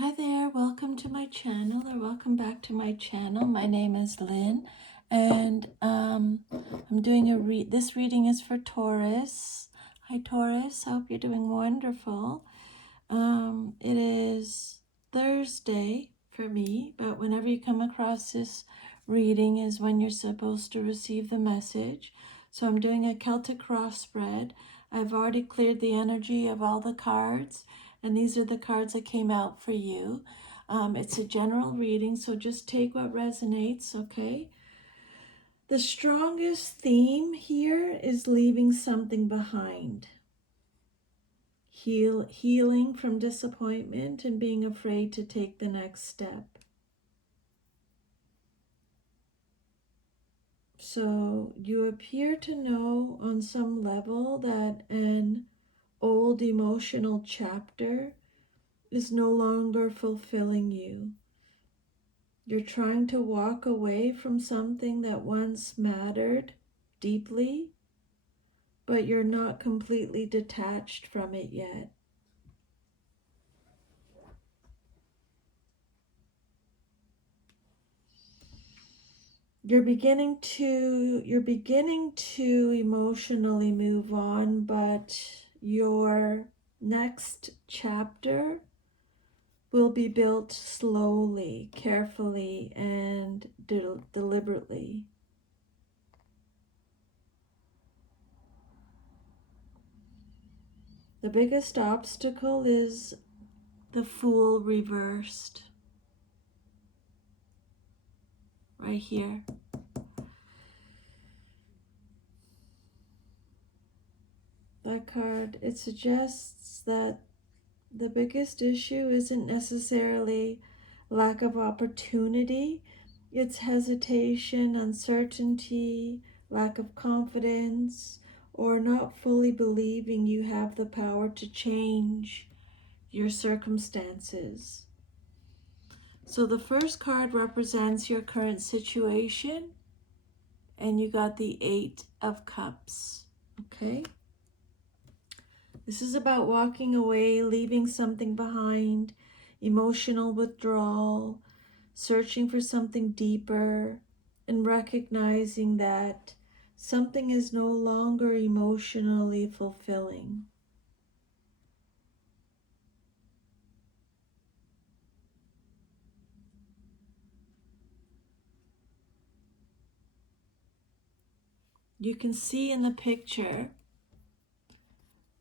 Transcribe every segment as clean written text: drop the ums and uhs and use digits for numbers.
Hi there, welcome to my channel, or welcome back to my channel. My name is Lynn, and I'm doing this reading is for Taurus. Hi Taurus, hope you're doing wonderful. It is Thursday for me, but whenever you come across this reading is when you're supposed to receive the message. So I'm doing a Celtic cross spread. I've already cleared the energy of all the cards, and these are the cards that came out for you. It's a general reading, so just take what resonates, okay? The strongest theme here is leaving something behind. Healing from disappointment and being afraid to take the next step. So you appear to know on some level that an old emotional chapter is no longer fulfilling you. You're trying to walk away from something that once mattered deeply, but you're not completely detached from it yet. You're beginning to emotionally move on, but your next chapter will be built slowly, carefully, and deliberately. The biggest obstacle is the Fool reversed. Right here. That card, it suggests that the biggest issue isn't necessarily lack of opportunity, it's hesitation, uncertainty, lack of confidence, or not fully believing you have the power to change your circumstances. So the first card represents your current situation, and you got the Eight of Cups, okay? This is about walking away, leaving something behind, emotional withdrawal, searching for something deeper, and recognizing that something is no longer emotionally fulfilling. You can see in the picture,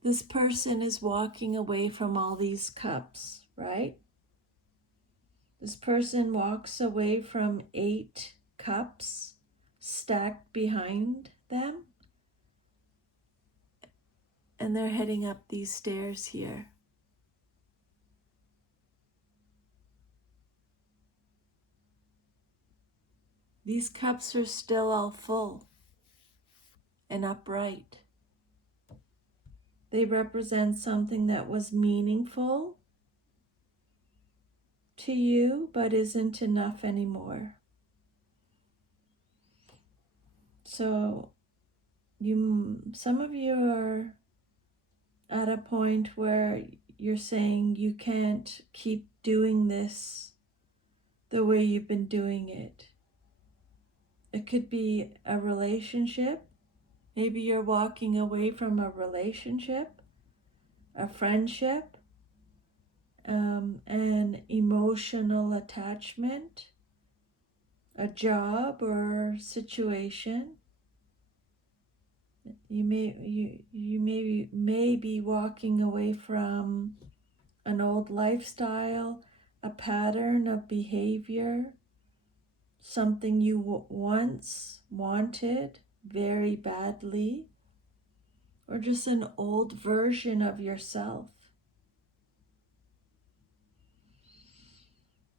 this person is walking away from all these cups, right? This person walks away from 8 cups stacked behind them, and they're heading up these stairs here. These cups are still all full and upright. They represent something that was meaningful to you, but isn't enough anymore. So some of you are at a point where you're saying you can't keep doing this the way you've been doing it. It could be a relationship. Maybe you're walking away from a relationship, a friendship, an emotional attachment, a job or situation. You may be walking away from an old lifestyle, a pattern of behavior, something you once wanted very badly, or just an old version of yourself.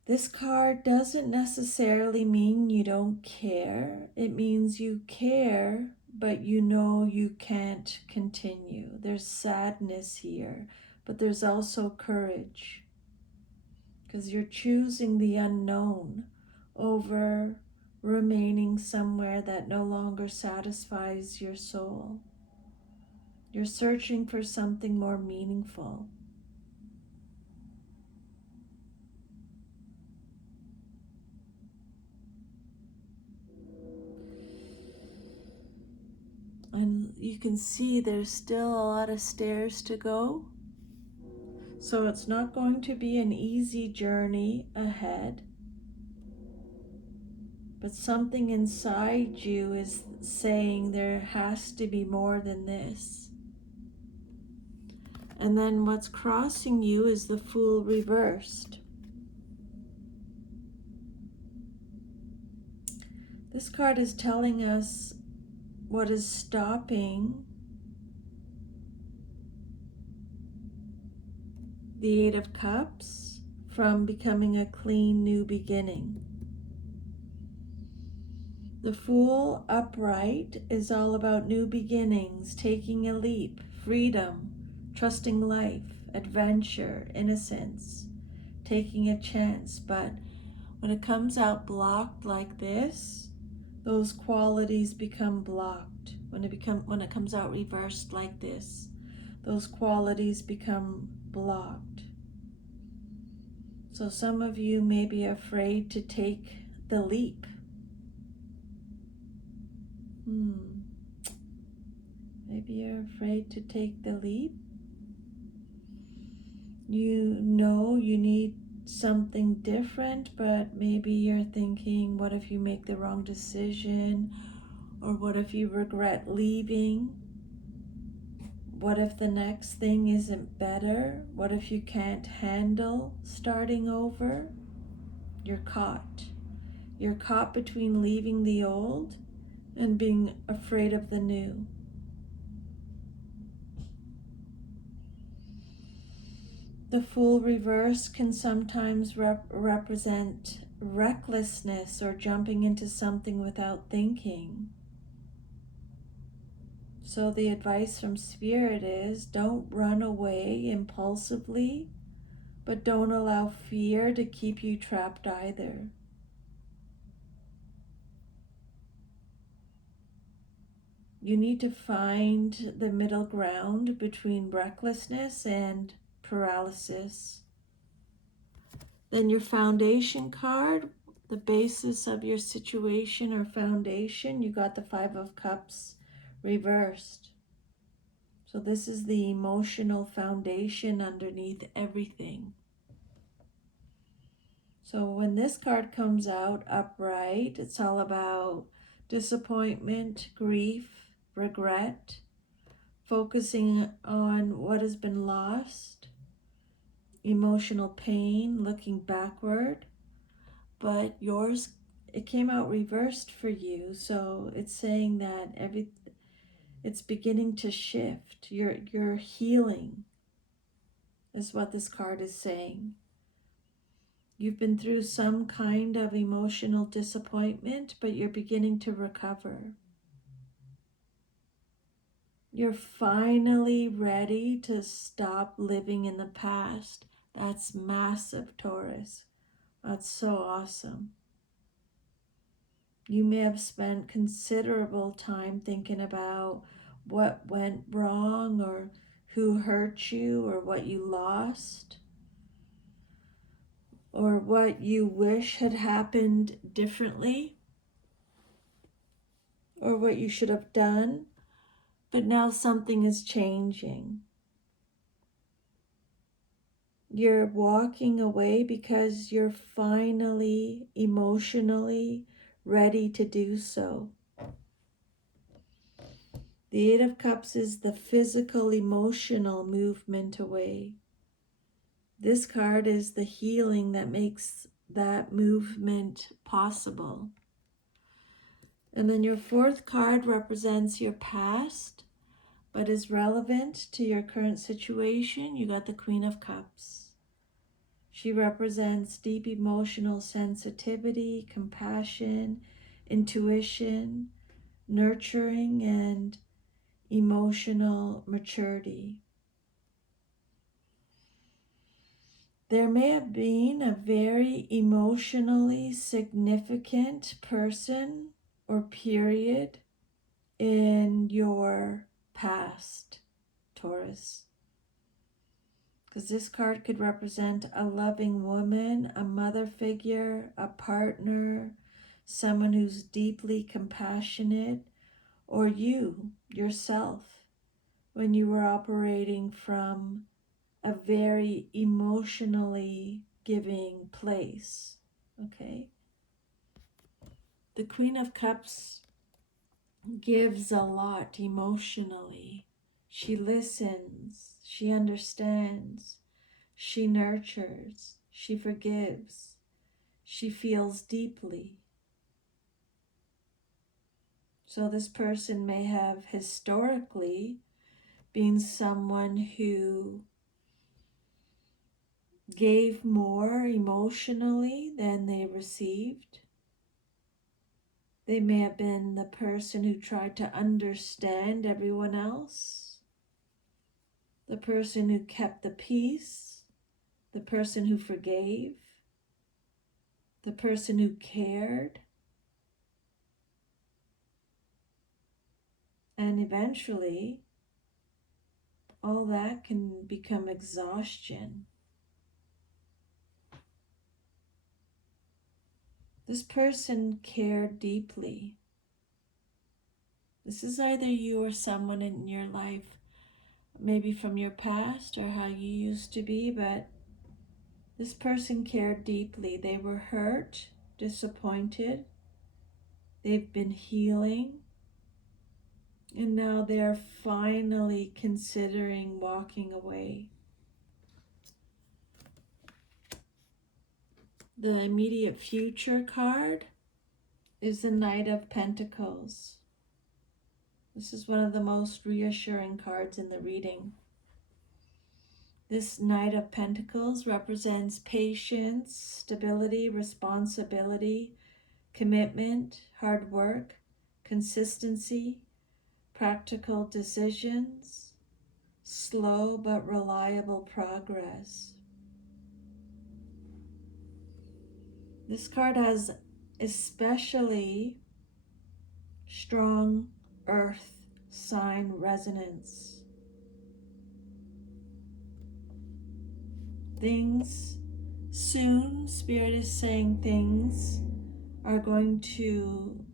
This card doesn't necessarily mean you don't care. It means you care, but you know you can't continue. There's sadness here, but there's also courage, because you're choosing the unknown over remaining somewhere that no longer satisfies your soul. You're searching for something more meaningful. you can see there's still a lot of stairs to go. So it's not going to be an easy journey ahead. But something inside you is saying there has to be more than this. And then what's crossing you is the Fool reversed. This card is telling us what is stopping the Eight of Cups from becoming a clean new beginning. The Fool upright is all about new beginnings, taking a leap, freedom, trusting life, adventure, innocence, taking a chance. But when it comes out blocked like this, those qualities become blocked. When it comes out reversed like this, those qualities become blocked. So some of you may be afraid to take the leap. Maybe you're afraid to take the leap. You know you need something different, but maybe you're thinking, what if you make the wrong decision? Or what if you regret leaving? What if the next thing isn't better? What if you can't handle starting over? You're caught. You're caught between leaving the old and being afraid of the new. The Fool reverse can sometimes represent recklessness or jumping into something without thinking. So the advice from Spirit is don't run away impulsively, but don't allow fear to keep you trapped either. You need to find the middle ground between recklessness and paralysis. Then your foundation card, the basis of your situation or foundation, you got the Five of Cups reversed. So this is the emotional foundation underneath everything. So when this card comes out upright, it's all about disappointment, grief, regret, focusing on what has been lost, emotional pain, looking backward. But yours, it came out reversed for you, so it's saying that it's beginning to shift. You're healing is what this card is saying. You've been through some kind of emotional disappointment, but you're beginning to recover. You're finally ready to stop living in the past. That's massive, Taurus. That's so awesome. You may have spent considerable time thinking about what went wrong or who hurt you or what you lost or what you wish had happened differently or what you should have done. But now something is changing. You're walking away because you're finally emotionally ready to do so. The Eight of Cups is the physical, emotional movement away. This card is the healing that makes that movement possible. And then your fourth card represents your past, but is relevant to your current situation. You got the Queen of Cups. She represents deep emotional sensitivity, compassion, intuition, nurturing, and emotional maturity. There may have been a very emotionally significant person or period in your past, Taurus. Because this card could represent a loving woman, a mother figure, a partner, someone who's deeply compassionate, or you, yourself, when you were operating from a very emotionally giving place, okay? The Queen of Cups gives a lot emotionally. She listens, she understands, she nurtures, she forgives, she feels deeply. So this person may have historically been someone who gave more emotionally than they received. They may have been the person who tried to understand everyone else, the person who kept the peace, the person who forgave, the person who cared, and eventually all that can become exhaustion. This person cared deeply. This is either you or someone in your life, maybe from your past or how you used to be, but this person cared deeply. They were hurt, disappointed. They've been healing, and now they're finally considering walking away. The immediate future card is the Knight of Pentacles. This is one of the most reassuring cards in the reading. This Knight of Pentacles represents patience, stability, responsibility, commitment, hard work, consistency, practical decisions, slow but reliable progress. This card has especially strong earth sign resonance. Things soon, Spirit is saying things are going to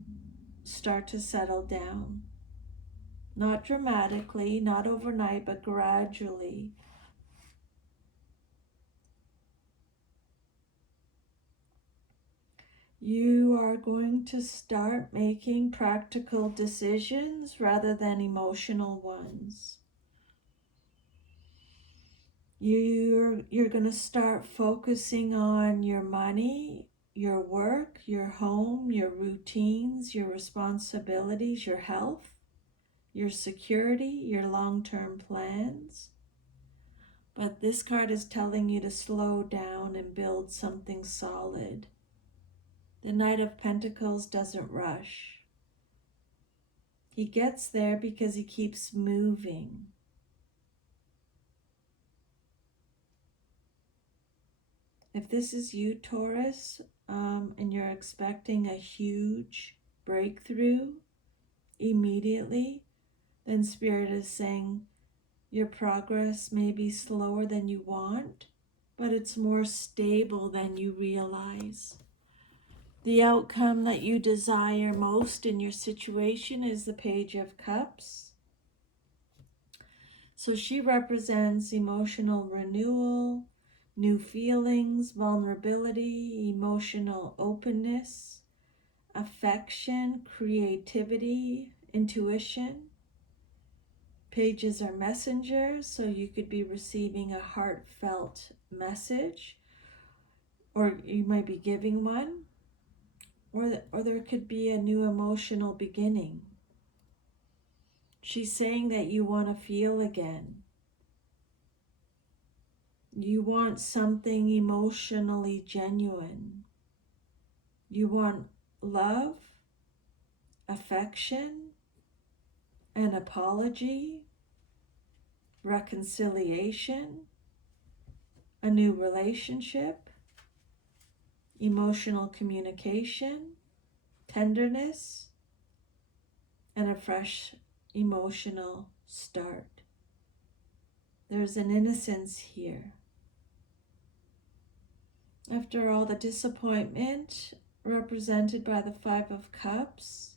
start to settle down. Not dramatically, not overnight, but gradually. You are going to start making practical decisions rather than emotional ones. You're going to start focusing on your money, your work, your home, your routines, your responsibilities, your health, your security, your long-term plans. But this card is telling you to slow down and build something solid. The Knight of Pentacles doesn't rush. He gets there because he keeps moving. If this is you, Taurus, and you're expecting a huge breakthrough immediately, then Spirit is saying your progress may be slower than you want, but it's more stable than you realize. The outcome that you desire most in your situation is the Page of Cups. So she represents emotional renewal, new feelings, vulnerability, emotional openness, affection, creativity, intuition. Pages are messengers, so you could be receiving a heartfelt message, or you might be giving one, or there could be a new emotional beginning. She's saying that you want to feel again. You want something emotionally genuine. You want love, affection, an apology, reconciliation, a new relationship, emotional communication, tenderness, and a fresh emotional start. There's an innocence here. After all the disappointment represented by the Five of Cups,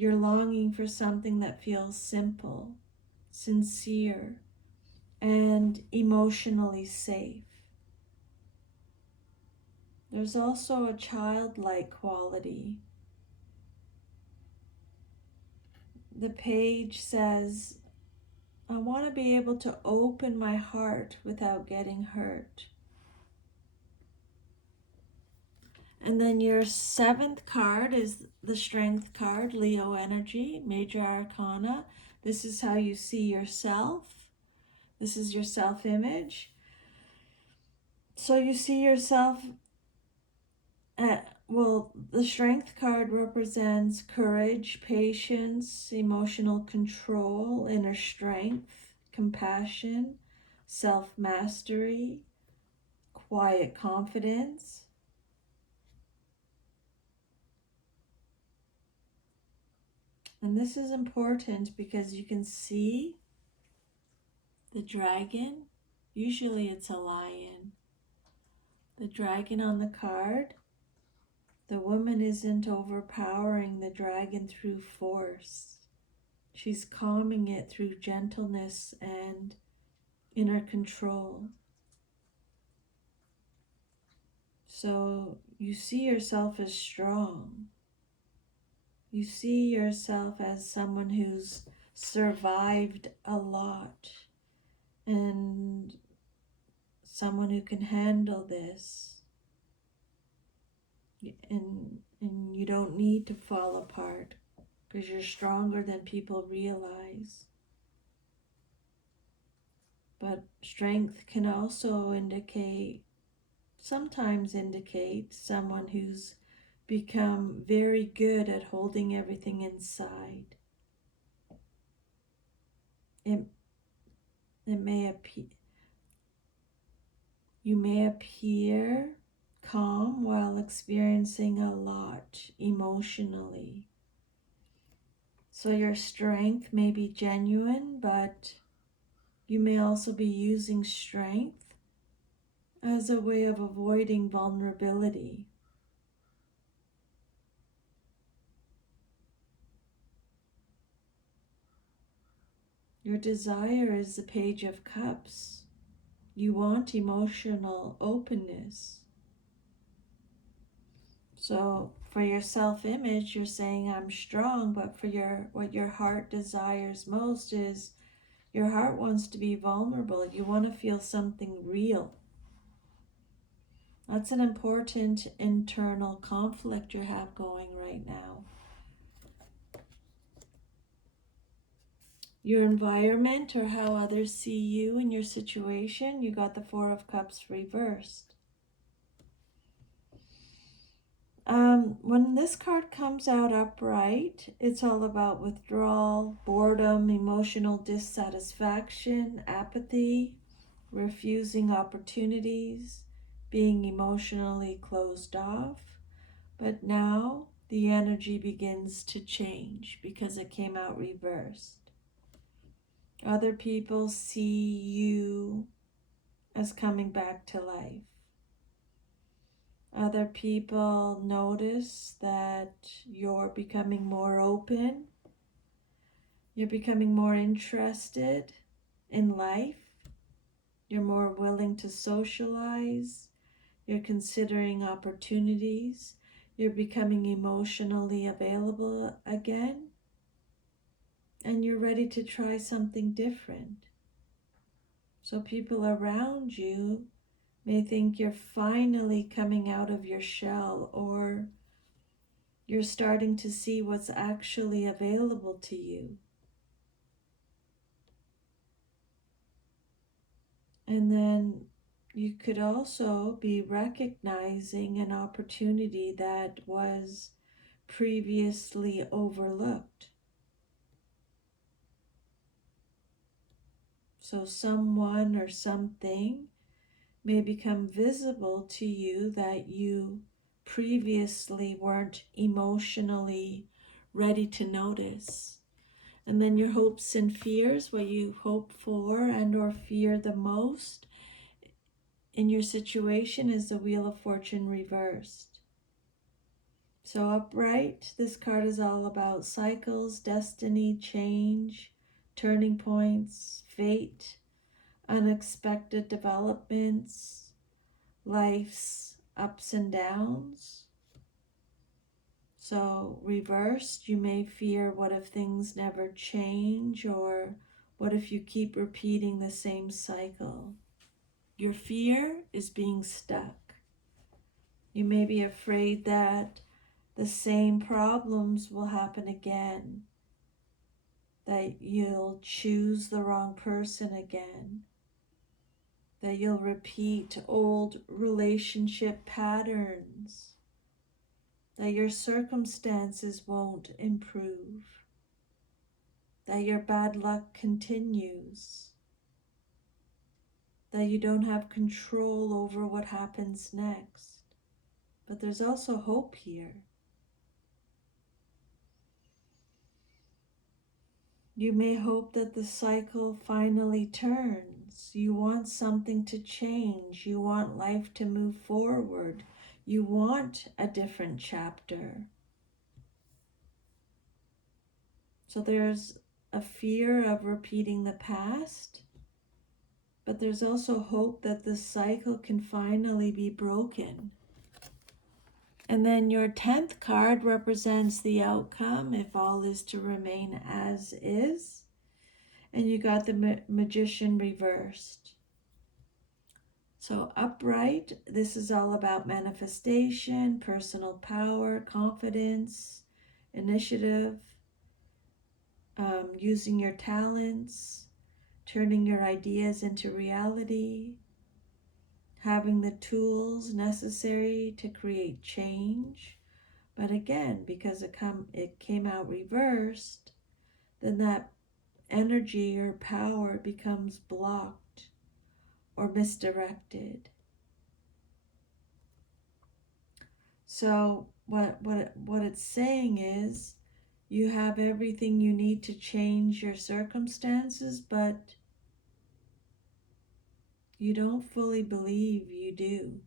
You're longing for something that feels simple, sincere, and emotionally safe. There's also a childlike quality. The page says, I want to be able to open my heart without getting hurt. And then your 7th card is the Strength card, Leo energy, major arcana. This is how you see yourself. This is your self-image. So you see yourself the Strength card represents courage, patience, emotional control, inner strength, compassion, self-mastery, quiet confidence. And this is important because you can see the dragon. Usually it's a lion. The dragon on the card. The woman isn't overpowering the dragon through force. She's calming it through gentleness and inner control. So you see yourself as strong. You see yourself as someone who's survived a lot and someone who can handle this. And you don't need to fall apart because you're stronger than people realize. But strength can also sometimes indicate someone who's become very good at holding everything inside. It may appear, you may appear calm while experiencing a lot emotionally. So your strength may be genuine, but you may also be using strength as a way of avoiding vulnerability. Your desire is the Page of Cups. You want emotional openness. So for your self-image, you're saying I'm strong, but for what your heart desires most is your heart wants to be vulnerable. You want to feel something real. That's an important internal conflict you have going right now. Your environment or how others see you and your situation, you got the Four of Cups reversed. When this card comes out upright, it's all about withdrawal, boredom, emotional dissatisfaction, apathy, refusing opportunities, being emotionally closed off. But now the energy begins to change because it came out reversed. Other people see you as coming back to life. Other people notice that you're becoming more open. You're becoming more interested in life. You're more willing to socialize. You're considering opportunities. You're becoming emotionally available again. And you're ready to try something different. So people around you may think you're finally coming out of your shell, or you're starting to see what's actually available to you. And then you could also be recognizing an opportunity that was previously overlooked. So someone or something may become visible to you that you previously weren't emotionally ready to notice. And then your hopes and fears, what you hope for and or fear the most in your situation, is the Wheel of Fortune reversed. So upright, this card is all about cycles, destiny, change, turning points, fate, unexpected developments, life's ups and downs. So reversed, you may fear, what if things never change, or what if you keep repeating the same cycle? Your fear is being stuck. You may be afraid that the same problems will happen again, that you'll choose the wrong person again, that you'll repeat old relationship patterns, that your circumstances won't improve, that your bad luck continues, that you don't have control over what happens next. But there's also hope here. You may hope that the cycle finally turns. You want something to change. You want life to move forward. You want a different chapter. So there's a fear of repeating the past, but there's also hope that the cycle can finally be broken. And then your 10th card represents the outcome, if all is to remain as is. And you got the Magician reversed. So upright, this is all about manifestation, personal power, confidence, initiative, using your talents, turning your ideas into reality, having the tools necessary to create change. But again, because it came out reversed, then that energy or power becomes blocked or misdirected. So what it's saying is, you have everything you need to change your circumstances, but you don't fully believe you do.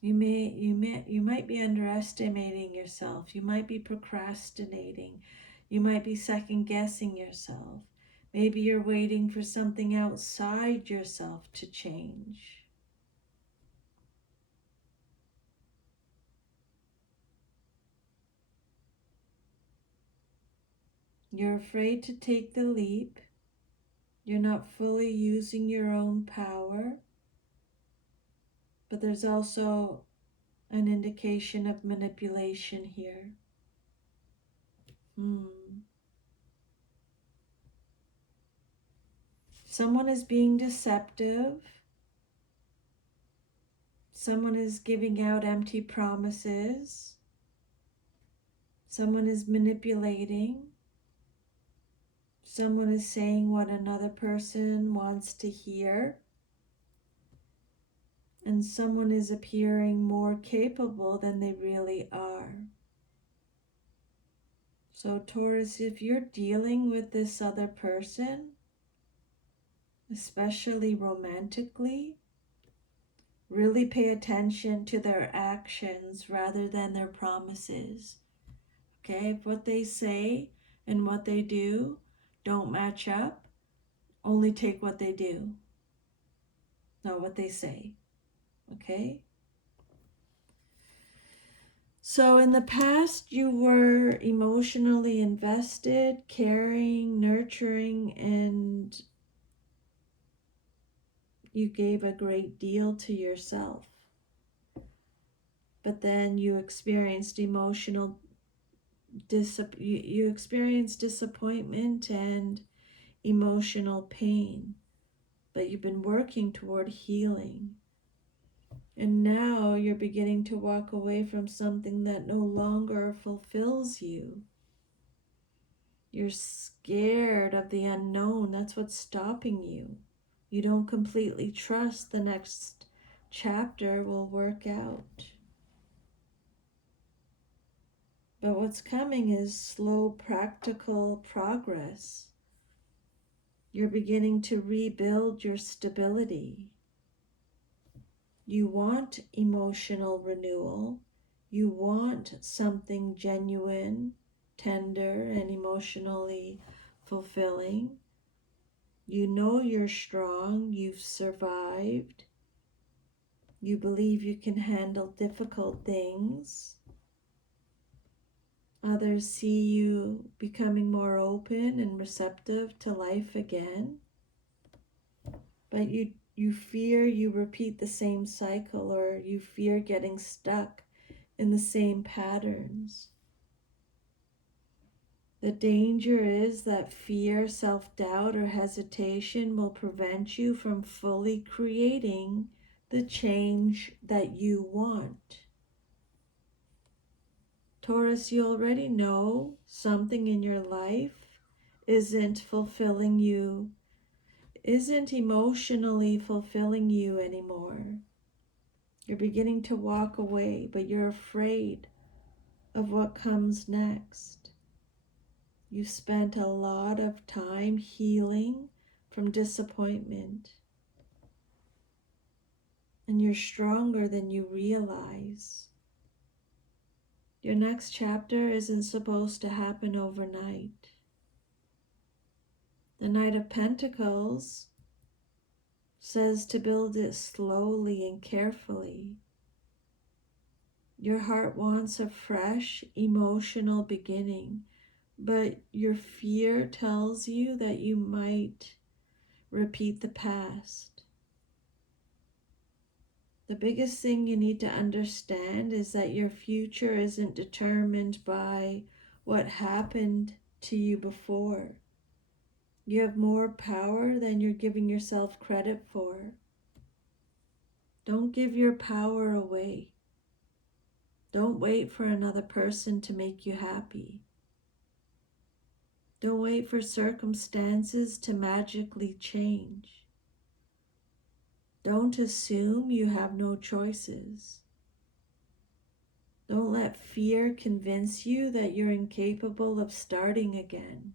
You might be underestimating yourself. You might be procrastinating. You might be second guessing yourself. Maybe you're waiting for something outside yourself to change. You're afraid to take the leap. You're not fully using your own power. But there's also an indication of manipulation here. Someone is being deceptive. Someone is giving out empty promises. Someone is manipulating. Someone is saying what another person wants to hear. And someone is appearing more capable than they really are. So Taurus, if you're dealing with this other person, especially romantically, really pay attention to their actions rather than their promises. Okay, if what they say and what they do don't match up, only take what they do, not what they say. Okay? So in the past, you were emotionally invested, caring, nurturing, and you gave a great deal to yourself. But then you experienced you experienced disappointment and emotional pain, but you've been working toward healing. And now you're beginning to walk away from something that no longer fulfills you. You're scared of the unknown. That's what's stopping you. You don't completely trust the next chapter will work out. But what's coming is slow, practical progress. You're beginning to rebuild your stability. You want emotional renewal. You want something genuine, tender, and emotionally fulfilling. You know you're strong. You've survived. You believe you can handle difficult things. Others see you becoming more open and receptive to life again. But you fear you repeat the same cycle, or you fear getting stuck in the same patterns. The danger is that fear, self-doubt, or hesitation will prevent you from fully creating the change that you want. Taurus, you already know something in your life isn't fulfilling you, isn't emotionally fulfilling you anymore. You're beginning to walk away, but you're afraid of what comes next. You spent a lot of time healing from disappointment, and you're stronger than you realize. Your next chapter isn't supposed to happen overnight. The Knight of Pentacles says to build it slowly and carefully. Your heart wants a fresh emotional beginning, but your fear tells you that you might repeat the past. The biggest thing you need to understand is that your future isn't determined by what happened to you before. You have more power than you're giving yourself credit for. Don't give your power away. Don't wait for another person to make you happy. Don't wait for circumstances to magically change. Don't assume you have no choices. Don't let fear convince you that you're incapable of starting again.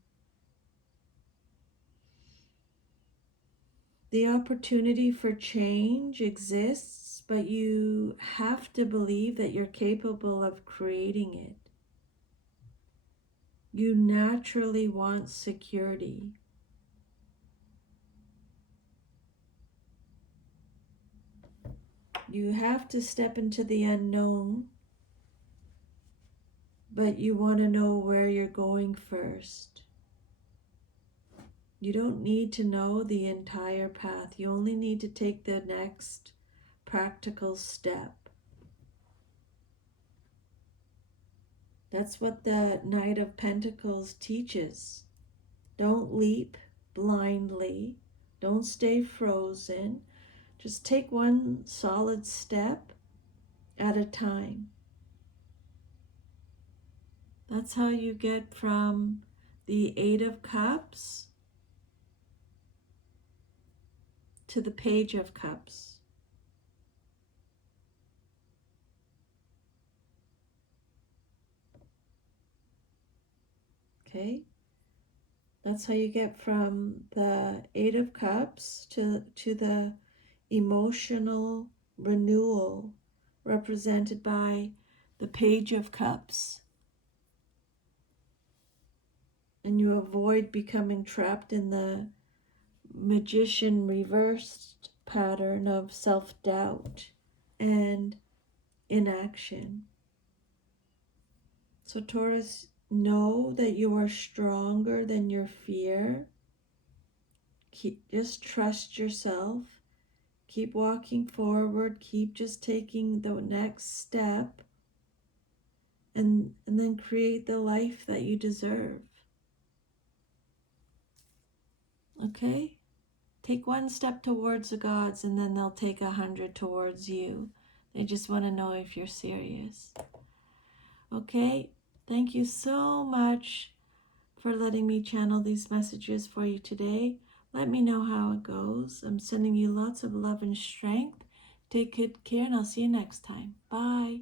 The opportunity for change exists, but you have to believe that you're capable of creating it. You naturally want security. You have to step into the unknown, but you want to know where you're going first. You don't need to know the entire path. You only need to take the next practical step. That's what the Knight of Pentacles teaches. Don't leap blindly. Don't stay frozen. Just take one solid step at a time. That's how you get from the Eight of Cups to the Page of Cups. Okay? That's how you get from the Eight of Cups to the emotional renewal represented by the Page of Cups. And you avoid becoming trapped in the magician reversed pattern of self-doubt and inaction. So Taurus, know that you are stronger than your fear. Just trust yourself. Keep walking forward. Keep just taking the next step, and then create the life that you deserve. Okay? Take one step towards the gods, and then they'll take 100 towards you. They just want to know if you're serious. Okay? Thank you so much for letting me channel these messages for you today. Let me know how it goes. I'm sending you lots of love and strength. Take good care, and I'll see you next time. Bye.